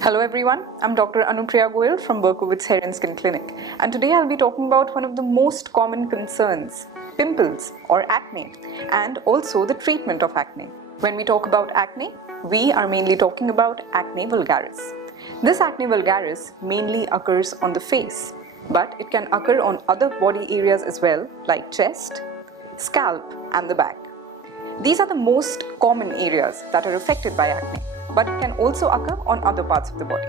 Hello everyone, I'm Dr. Anupriya Goel from Berkowits Hair and Skin Clinic, and today I'll be talking about one of the most common concerns, pimples or acne, and also the treatment of acne. When we talk about acne, we are mainly talking about acne vulgaris. This acne vulgaris mainly occurs on the face, but it can occur on other body areas as well, like chest, scalp and the back. These are the most common areas that are affected by acne, but it can also occur on other parts of the body.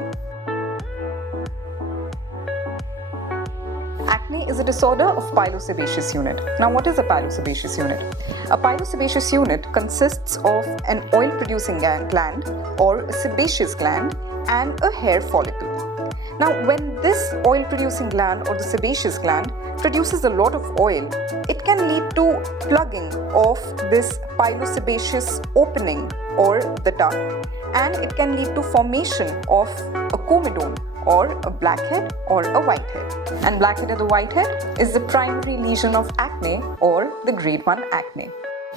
Acne is a disorder of pilosebaceous unit. Now, what is a pilosebaceous unit? A pilosebaceous unit consists of an oil-producing gland or a sebaceous gland and a hair follicle. Now, when this oil-producing gland or the sebaceous gland produces a lot of oil, it can lead to plugging of this pilosebaceous opening or the duct, and it can lead to formation of a comedone or a blackhead or a whitehead. And blackhead or the whitehead is the primary lesion of acne or the grade 1 acne.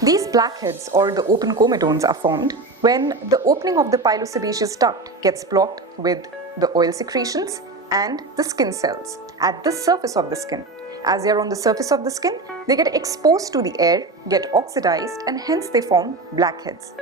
These blackheads or the open comedones are formed when the opening of the pilosebaceous duct gets blocked with the oil secretions and the skin cells at the surface of the skin. As they are on the surface of the skin, they get exposed to the air, get oxidized, and hence they form blackheads.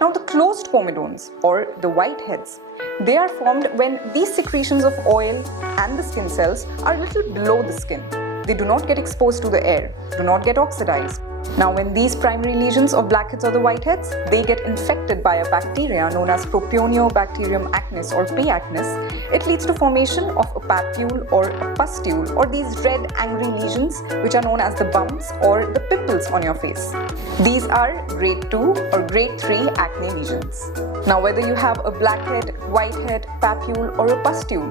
Now, the closed comedones or the whiteheads, they are formed when these secretions of oil and the skin cells are a little below the skin. They do not get exposed to the air, do not get oxidized. Now, when these primary lesions of blackheads or the whiteheads, they get infected by a bacteria known as Propionibacterium acnes or P. acnes, it leads to formation of a papule or a pustule or these red angry lesions which are known as the bumps or the pimples on your face. These are grade 2 or grade 3 acne lesions. Now, whether you have a blackhead, whitehead, papule or a pustule,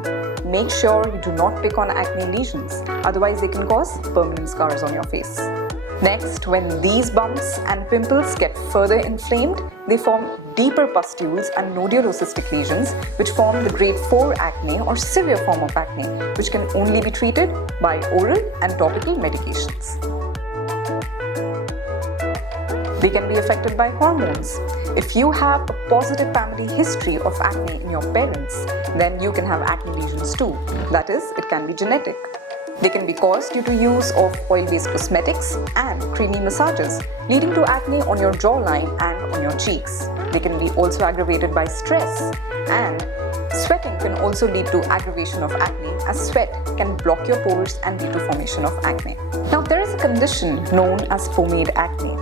make sure you do not pick on acne lesions, otherwise they can cause permanent scars on your face. Next, when these bumps and pimples get further inflamed, they form deeper pustules and nodulocystic lesions which form the grade 4 acne or severe form of acne, which can only be treated by oral and topical medications. They can be affected by hormones. If you have a positive family history of acne in your parents, then you can have acne lesions too. That is, it can be genetic. They can be caused due to use of oil-based cosmetics and creamy massages, leading to acne on your jawline and on your cheeks. They can be also aggravated by stress, and sweating can also lead to aggravation of acne, as sweat can block your pores and lead to formation of acne. Now, there is a condition known as pomade acne.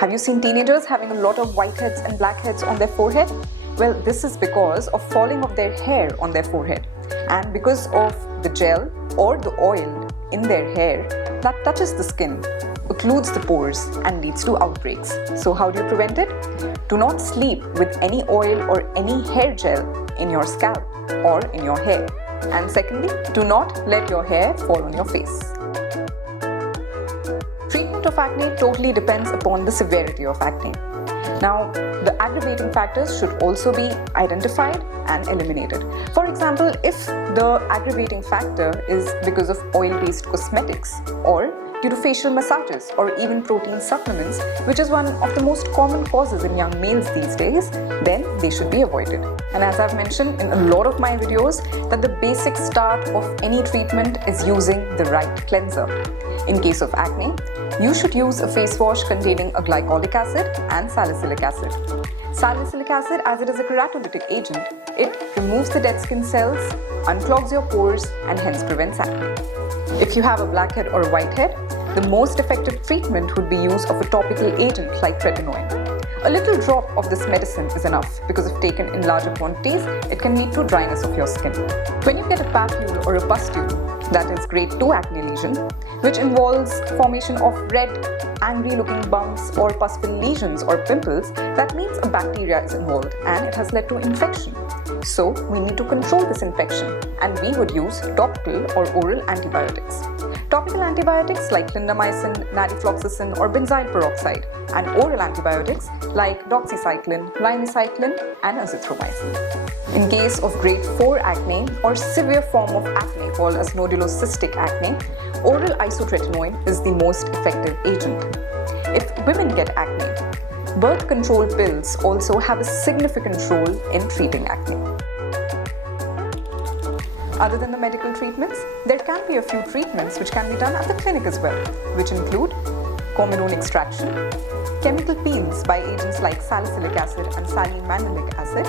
Have you seen teenagers having a lot of whiteheads and blackheads on their forehead? Well, this is because of falling of their hair on their forehead, and because of the gel or the oil in their hair that touches the skin, occludes the pores and leads to outbreaks. So how do you prevent it? Do not sleep with any oil or any hair gel in your scalp or in your hair. And secondly, do not let your hair fall on your face. Treatment of acne totally depends upon the severity of acne. Now, the aggravating factors should also be identified and eliminated. For example, if the aggravating factor is because of oil-based cosmetics or due to facial massages or even protein supplements, which is one of the most common causes in young males these days, then they should be avoided. And as I've mentioned in a lot of my videos, that the basic start of any treatment is using the right cleanser. In case of acne, you should use a face wash containing a glycolic acid and salicylic acid. Salicylic acid, as it is a keratolytic agent, it removes the dead skin cells, unclogs your pores, and hence prevents acne. If you have a blackhead or a whitehead, the most effective treatment would be use of a topical agent like tretinoin. A little drop of this medicine is enough because if taken in larger quantities, it can lead to dryness of your skin. When you get a papule or a pustule, that is grade 2 acne lesion, which involves formation of red, angry-looking bumps or pustular lesions or pimples, that means a bacteria is involved and it has led to infection. So we need to control this infection, and we would use topical or oral antibiotics. Topical antibiotics like clindamycin, nadoxyl or benzyl peroxide, and oral antibiotics like doxycycline, limecycline and azithromycin. In case of grade 4 acne or severe form of acne called as nodulocystic acne, oral isotretinoin is the most effective agent. If women get acne, birth control pills also have a significant role in treating acne. Other than the medical treatments, there can be a few treatments which can be done at the clinic as well, which include comedone extraction, chemical peels by agents like salicylic acid and salimanelic acid,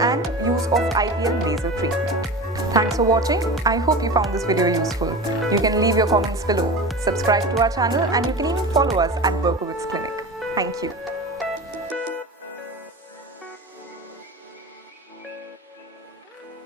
and use of IPL laser treatment. Thanks for watching. I hope you found this video useful. You can leave your comments below, subscribe to our channel, and you can even follow us at Berkowits Clinic. Thank you.